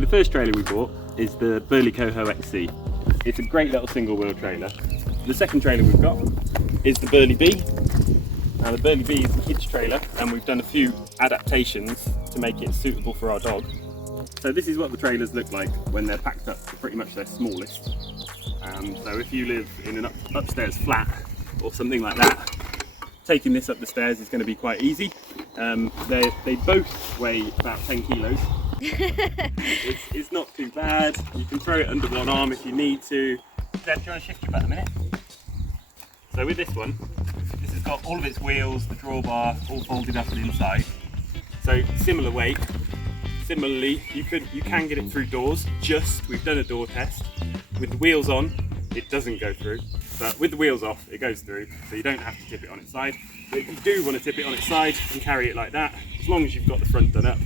the first trailer we bought is the Burley COHO XC. It's a great little single wheel trailer. The second trailer we've got is the Burley Bee. Now the Burley Bee is a kids trailer and we've done a few adaptations to make it suitable for our dog. So this is what the trailers look like when they're packed up to pretty much their smallest. So if you live in an upstairs flat or something like that, taking this up the stairs is going to be quite easy. They both weigh about 10 kilos. It's not too bad. You can throw it under one arm if you need to. Deb, do you want to shift your butt a minute? So with this one, this has got all of its wheels, the drawbar, all folded up and inside. So similar weight. Similarly, you can get it through doors. We've done a door test. With the wheels on, it doesn't go through. But with the wheels off, it goes through. So you don't have to tip it on its side. But if you do want to tip it on its side and carry it like that, as long as you've got the front done up,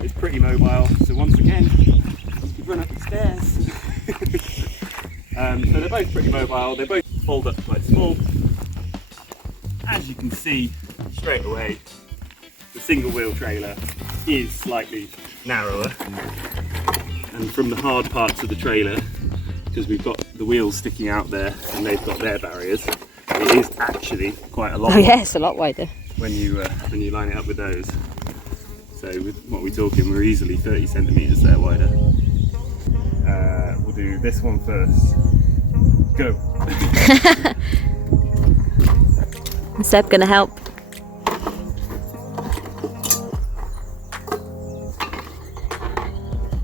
it's pretty mobile. So once again, you can run up the stairs. So they're both pretty mobile. They both fold up quite small. As you can see straight away, the single wheel trailer is slightly narrower. And from the hard parts of the trailer, because we've got the wheels sticking out there and they've got their barriers, it is actually quite a lot. Oh yeah, it's a lot wider when you line it up with those. So with what we're talking, we're easily 30 centimeters there wider. We'll do this one first. Go. Is Seb gonna help?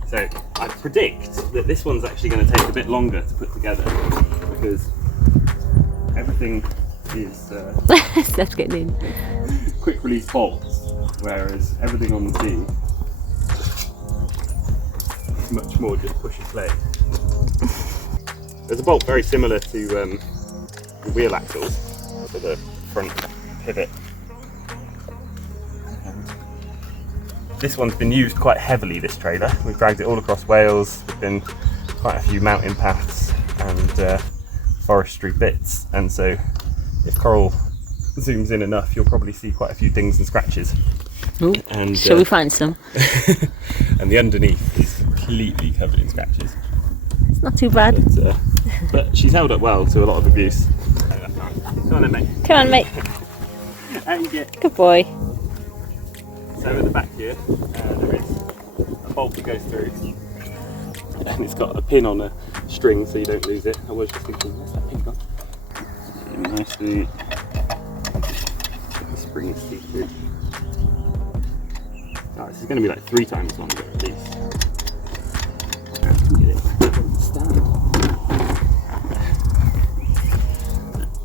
So I predict that this one's actually going to take a bit longer to put together because everything is Seb's getting in. quick release bolts, whereas everything on the Bee is much more just push and play. There's a bolt very similar to the wheel axles for the front pivot. This one's been used quite heavily, this trailer. We've dragged it all across Wales. There's been quite a few mountain paths and forestry bits, and so if Coral zooms in enough, you'll probably see quite a few dings and scratches. Ooh, and shall we find some? And the underneath is completely covered in scratches. It's not too bad. But she's held up well to a lot of abuse. Come on then, mate. Come on, mate. Out you get. Good boy. So at the back here, there is a bolt that goes through, and it's got a pin on a string so you don't lose it. I was just thinking, where's that pin gone? And nicely, the spring is see-through. Oh, this is going to be like 3 times longer at least. And get it back up on the stand.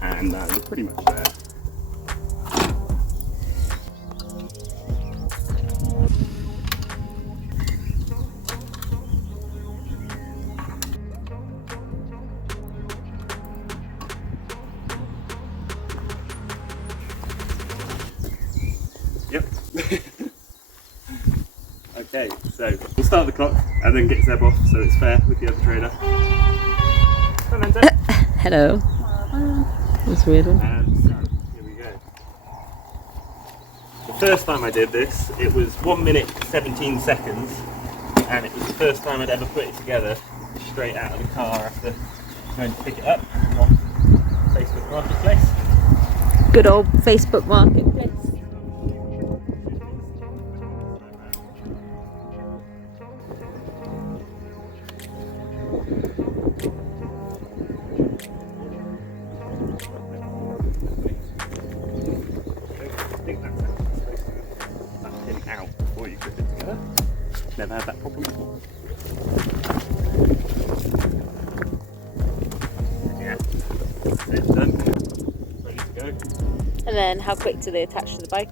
And we're pretty much there. Yep. Okay, so we'll start the clock and then get Zeb off so it's fair with the other trailer. Come on, Zeb. Hello. That's a weird one. And so, here we go. The first time I did this, it was 1 minute 17 seconds, and it was the first time I'd ever put it together straight out of the car after going to pick it up on Facebook Marketplace. Good old Facebook Marketplace. Out before you put it together. Never had that problem before. Yeah, it's done. Ready to go. And then how quick do they attach to the bike?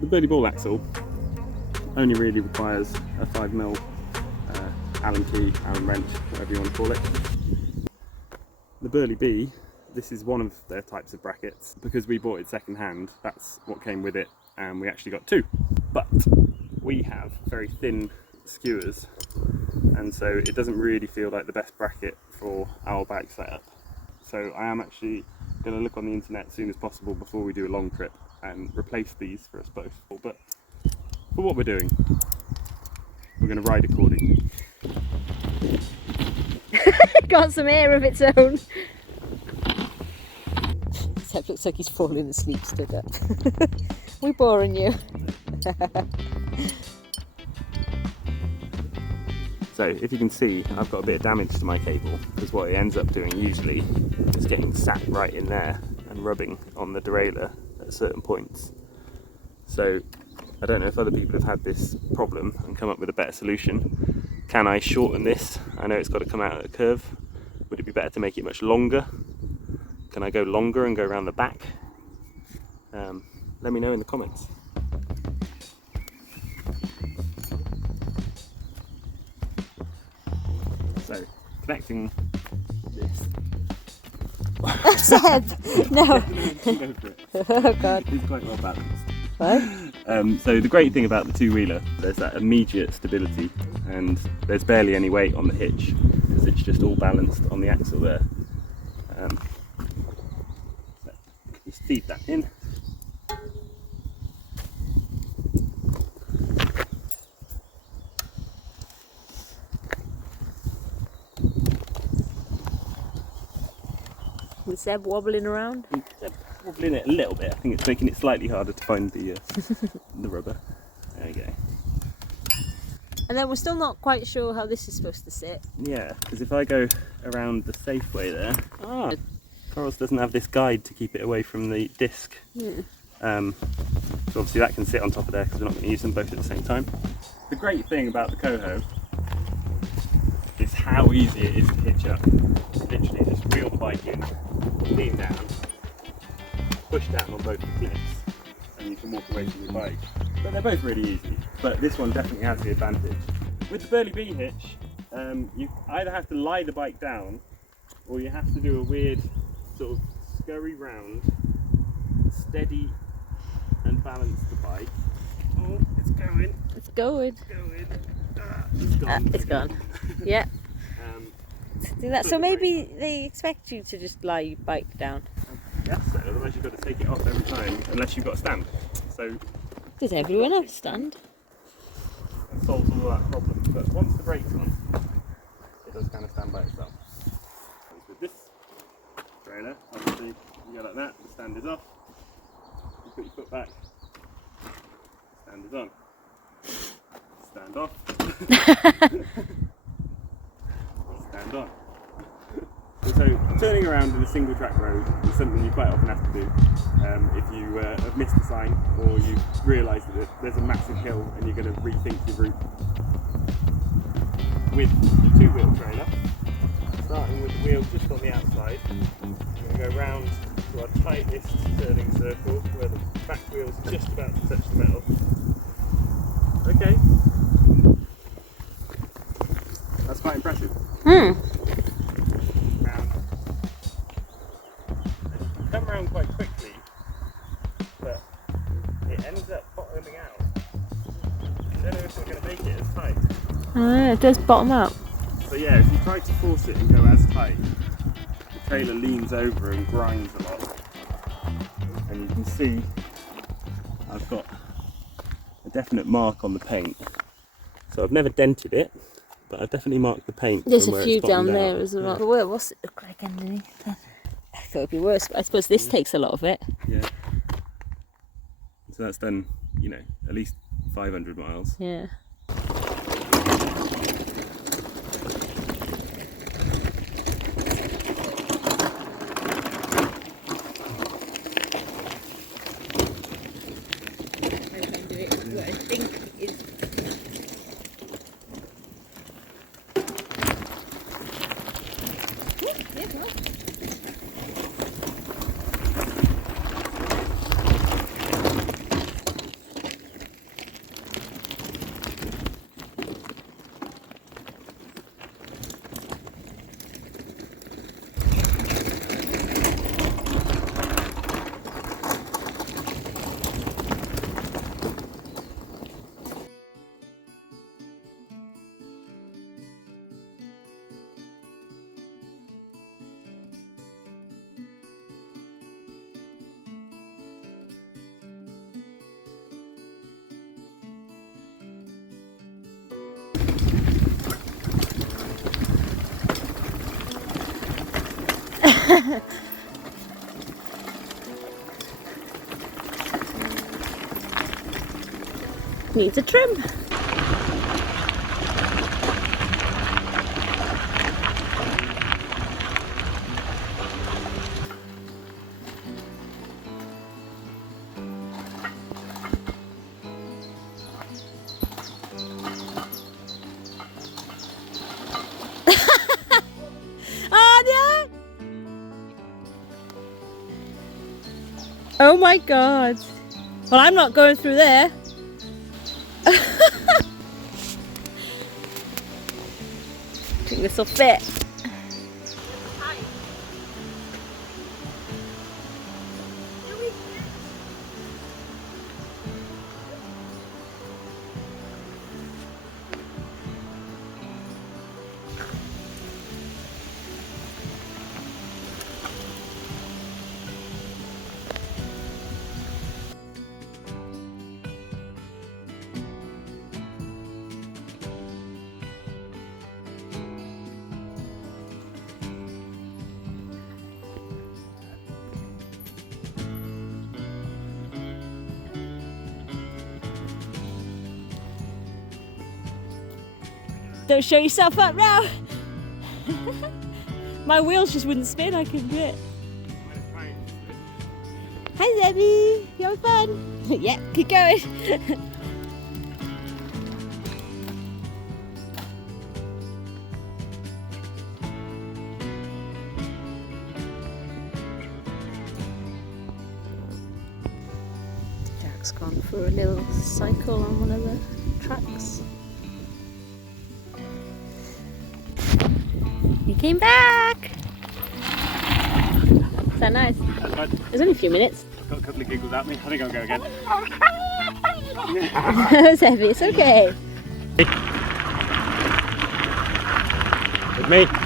The Burley ball axle only really requires a 5mm Allen key, Allen wrench, whatever you want to call it. The Burley Bee, this is one of their types of brackets. Because we bought it second hand, that's what came with it, and we actually got 2. But we have very thin skewers and so it doesn't really feel like the best bracket for our bike setup. So I am actually going to look on the internet as soon as possible before we do a long trip and replace these for us both. But for what we're doing, we're going to ride accordingly. Got some air of its own. Seb looks like he's falling asleep stood up. We boring you? So if you can see, I've got a bit of damage to my cable, because what it ends up doing usually is getting sat right in there and rubbing on the derailleur at certain points. So I don't know if other people have had this problem and come up with a better solution. Can I shorten this? I know it's got to come out at a curve. Would it be better to make it much longer? Can I go longer and go around the back? Let me know in the comments. So, connecting this. Seb! No! Go for it. Oh god. It's quite well balanced. What? So the great thing about the two-wheeler, there's that immediate stability, and there's barely any weight on the hitch because it's just all balanced on the axle there. So just feed that in. Is Seb wobbling around? Wobbling it a little bit. I think it's making it slightly harder to find the the rubber. There we go. And then we're still not quite sure how this is supposed to sit. Yeah, because if I go around the safe way there, Corals doesn't have this guide to keep it away from the disc. So obviously that can sit on top of there because we're not going to use them both at the same time. The great thing about the Coho is how easy it is to hitch up. Literally just wheel the bike in, lean down, push down on both the clips, and you can walk away from your bike. But they're both really easy, but this one definitely has the advantage. With the Burley Bee hitch, you either have to lie the bike down, or you have to do a weird sort of scurry round, steady and balance the bike. Oh, it's going. It's going. It's going. It's gone. It's gone. Yeah. Do that. So maybe they expect you to just lie your bike down. Yes, so otherwise you've got to take it off every time, unless you've got a stand. So Does everyone have a stand? that solves all that problem. But once the brake's on, it does kind of stand by itself. With this trailer, obviously you go like that, the stand is off, you put your foot back, stand is on, stand off, stand on. So turning around in a single track road is something you quite often have to do if you have missed a sign, or you realise that there's a massive hill and you're going to rethink your route. With the two-wheel trailer, starting with the wheel just on the outside, we're going to go round to our tightest turning circle where the back wheel's just about to touch the metal. Okay, that's quite impressive. Round. Come round quite quickly, but it ends up bottoming out. I don't know if we're going to make it as tight. It does bottom out. So yeah, if you try to force it and go as tight, the trailer leans over and grinds a lot. And you can see I've got a definite mark on the paint. So I've never dented it, but I've definitely marked the paint. There's from a where few it's down bottomed there out. as well. Well, what's it look like underneath? I thought it'd be worse, but I suppose this takes a lot of it. Yeah. So that's done, you know, at least 500 miles. Yeah. I think is Needs a trim. Oh my god. Well, I'm not going through there. I think this will fit. Don't show yourself up now. My wheels just wouldn't spin, I couldn't do it. Hi Zebby, you having fun? Yeah, keep going. Jack's gone for a little cycle on one of the tracks. He came back! Is that nice? That's right. It was only a few minutes. Got a couple of giggles at me. I think I'll go again. That was heavy, it's okay. With me.